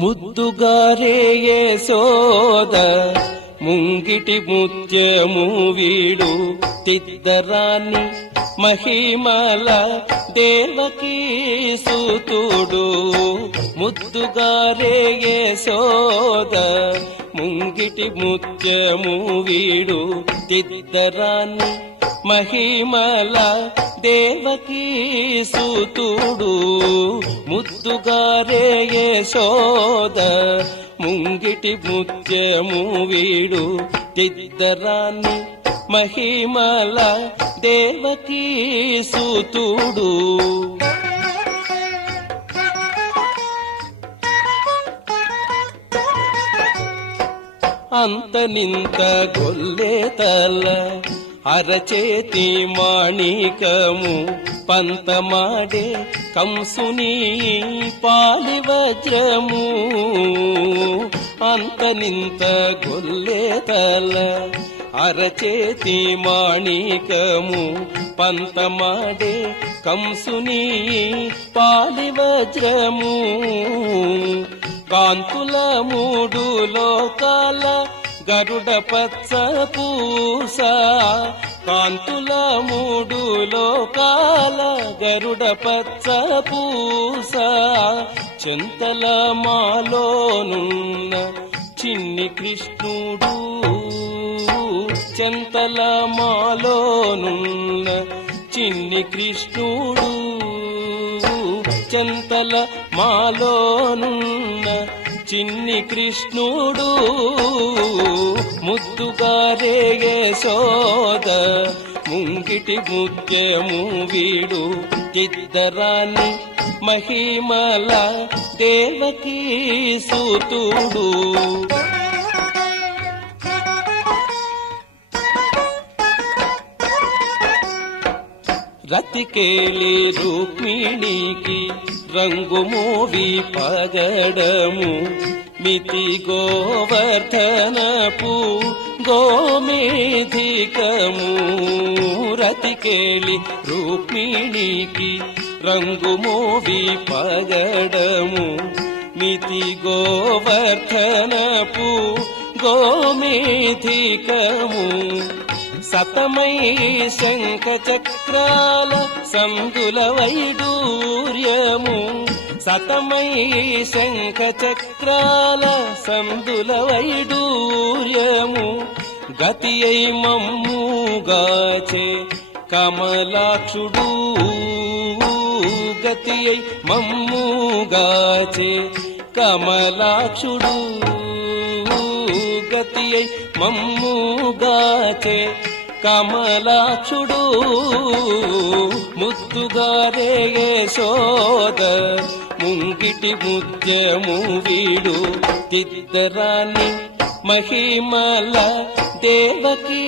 ముద్దుగారే యశోద ముంగిటి ముత్యము వీడు తిద్దరాని మహిమల దేవకీ సుతుడు. ముద్దుగారే యశోద ముంగిటి ముత్యము వీడు తిద్దరాని మహిమల దేవకీ సుతుడు. ముద్దుగారే యశోద ముంగిటి ముత్యము వీడు తిద్దరాని మహిమల దేవకీ సుతుడు. అంతనింత గొల్లెతల అరచేతి మాణికము పంతమాడే కంసుని పాలి వజ్రము. అంతనింత గొల్లెతల అరచేతి మాణికము పంతమాడే కంసుని పాలి వజ్రము. కాంతుల మూడు లోకాల గరుడ పచ్చ పూస. కాంతుల మూడు లోకాల గరుడ పచ్చ పూస. చింతల మాలోనున్న చిన్ని కృష్ణుడు. చింతల మాలోనున్న చిన్ని కృష్ణుడు. చింతల మాలోనున్న చిన్ని కృష్ణుడు. ముద్దుగారే యశోద ముంగిటి ముత్యము వీడు తిద్దరాని మహిమల దేవకీ సుతుడు. రతికేలి రుక్మిణికి రంగు మోవి పగడము. మితి గోవర్ధనపు గోమేధికము. రతికేలి రుక్మిణికి రంగు మోవి పగడము. మితి గోవర్ధనపు గోమేధికము. సతమై శంఖ చక్రాల సందుల వైడూర్యము. సతమై శంఖ చక్రాల సందుల వైడూర్యము. గతి అయి మమ్ముగాచే కమలాక్షుడు. గతి అయి మమ్ముగాచే కమలాక్షుడు. గతి అయి మమ్ముగాచే కమలాక్షుడు. ముద్దుగారే యశోద ముంగిటి ముత్యము వీడు తిద్దరాని మహిమల దేవకీ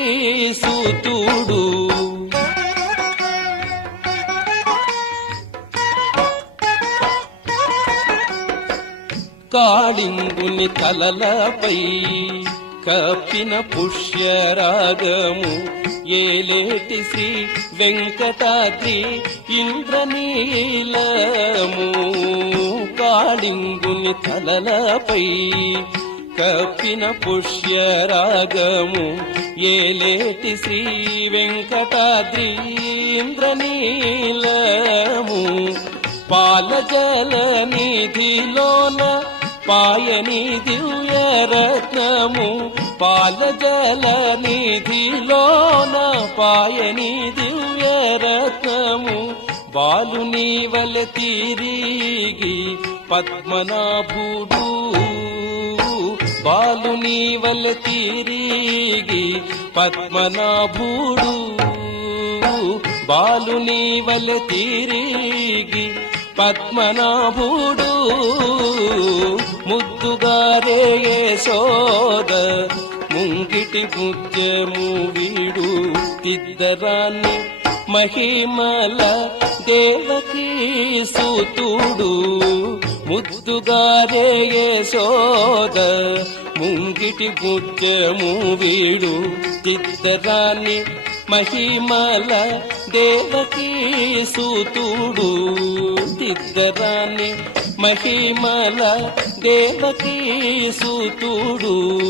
సుతుడు. కాళింగుని తలలపై కప్పిన పుష్యరాగము. ఏలేటి శ్రీ వెంకటాద్రి ఇంద్రనీలము. కాళింగుని తలలపై కప్పిన పుష్యరాగము. ఏలేటి శ్రీ వెంకటాద్రి ఇంద్రనీలము. పాలజల నిధిలోన పాయని దివ్యరత్నము. పాలజల నిధిలోన పాయని దివ్యరత్నము. బాలుని వల తిరిగి పద్మనాభుడు. బాలుని వల తిరిగి పద్మనాభుడు. బాలుని వల తిరిగి పద్మనాభుడు. ముద్దుగారే యశోద ముంగిటి ముత్యము వీడు తిద్దరాని మహిమల దేవకీ సుతుడు. ముద్దుగారే యశోద ముంగిటి ముత్యము వీడు తిద్దరాని మహిమల దేవకీ సుతుడు. తిద్దరాని మహిమల దేవకీ సుతుడు.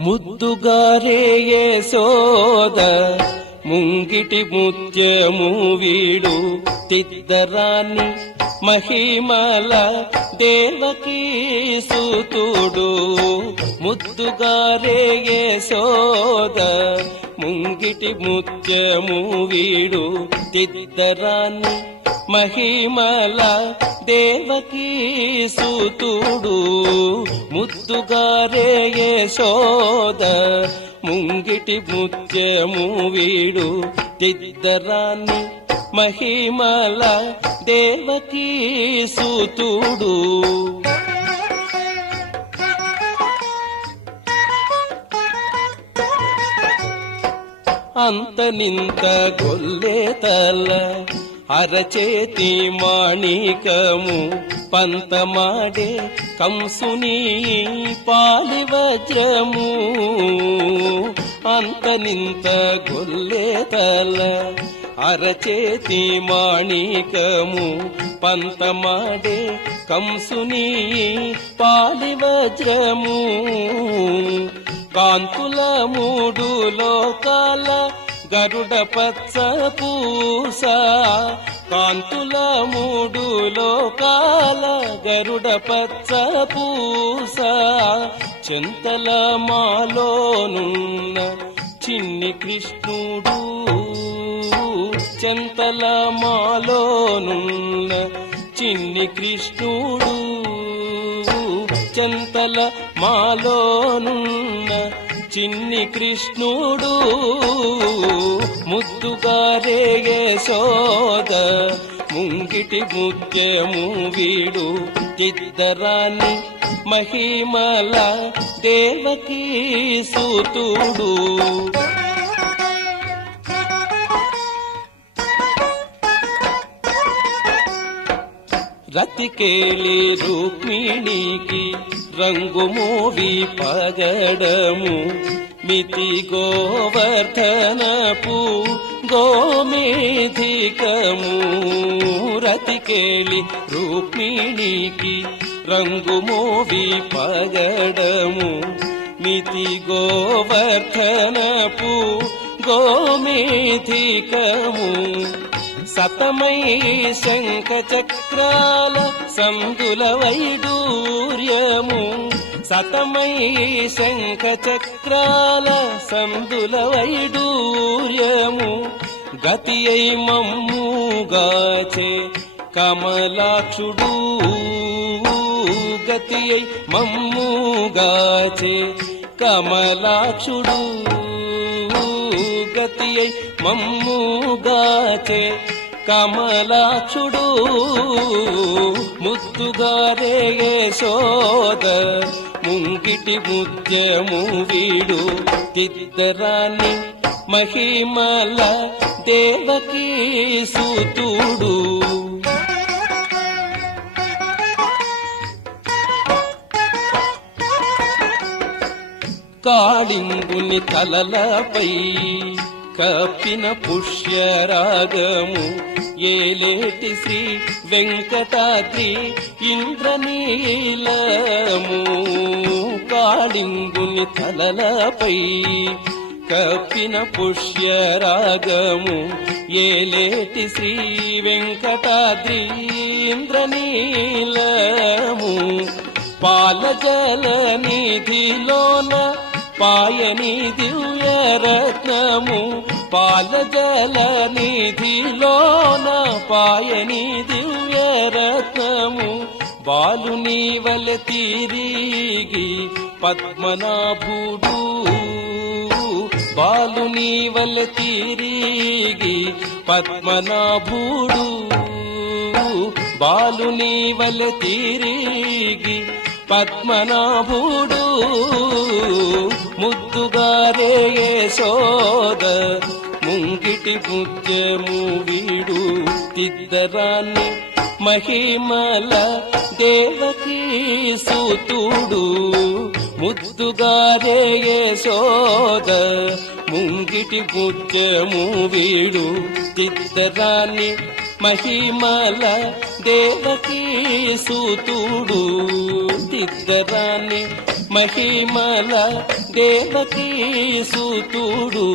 ముద్దుగారే యశోద ముంగిటి ముత్యము వీడు తిద్దరాని మహిమల దేవకీ సుతుడు. ముద్దుగారే యశోద ముంగిటి ముత్యము వీడు తిద్దరాని మహిమల దేవకీ సుతుడు. ముద్దుగారే యశోద ముంగిటి ముత్యము వీడు తిద్దరాని మహిమల దేవకీ సుతుడు. అంతనింత గొల్లెతల అరచేతి మాణికము పంతమాడే కంసుని పాలి వజ్రము. అంతనింత గొల్లెతల అరచేతి మాణికము పంతమాడే కంసుని పాలి వజ్రము. కాంతుల మూడు లోకాల గరుడ పచ్చ పూస. కాంతుల మూడు లోకాల గరుడ పచ్చ పూస. చింతల మాలోనున్న చిన్ని కృష్ణుడు. చింతల మాలోనున్న చిన్ని కృష్ణుడు. చింతల మాలోనున్న చిన్ని కృష్ణుడు. ముద్దుగారే యశోద ముంగిటి ముత్యము వీడు తిద్దరాని మహిమల దేవకీ సుతుడు. రతికేళి రుక్మిణికి రంగు మోవి పగడము. మితి గోవర్ధనపు గోమేధికము. రతికేళి రుక్మిణికి రంగు మోవి పగడము. మితి గోవర్ధనపు గోమేధికము. సతమై శంఖ చక్రాల సందుల వైడూర్యము. సతమై శంఖ చక్రాల సందుల వైడూర్యము. గతి అయి మమ్ముగాచే కమలాక్షుడు. గతి అయి మమ్ముగాచే కమలాక్షుడు. గతి అయి మమ్ముగాచే కమలాక్షుడు. ముద్దుగారే యశోద ముంగిటి ముత్యము వీడు తిద్దరాని మహిమల దేవకీ సుతుడు. కాళింగుని తలలపై కప్పిన పుష్యరాగము. ఏలేటి శ్రీ వెంకటాద్రి ఇంద్రనీలము. కాళింగుని తలలపై కప్పిన పుష్యరాగము. ఏలేటి శ్రీ వెంకటాద్రి ఇంద్రనీలము. పాలజల నిధిలోన పాయని దివ్యరత్నము. పాలజల నిధిలోన పాయని దివ్యరత్నము బాలుని వల తిరిగి పద్మనాభుడు బాలుని వల తిరిగి పద్మనాభుడు బాలుని వల తిరిగి పద్మనాభుడు ముద్దుగారే యశోద ముంగిటి ముత్యము వీడు తిద్దరాన్ని మహిమల దేవకీ సూతుడు ముద్దుగారే యశోద ముంగిటి ముత్యము వీడు తిద్దరాన్ని మహిమల దేవకీ సూతుడు తిద్దరాన్ని మహిమల దేవకీ సూతుడు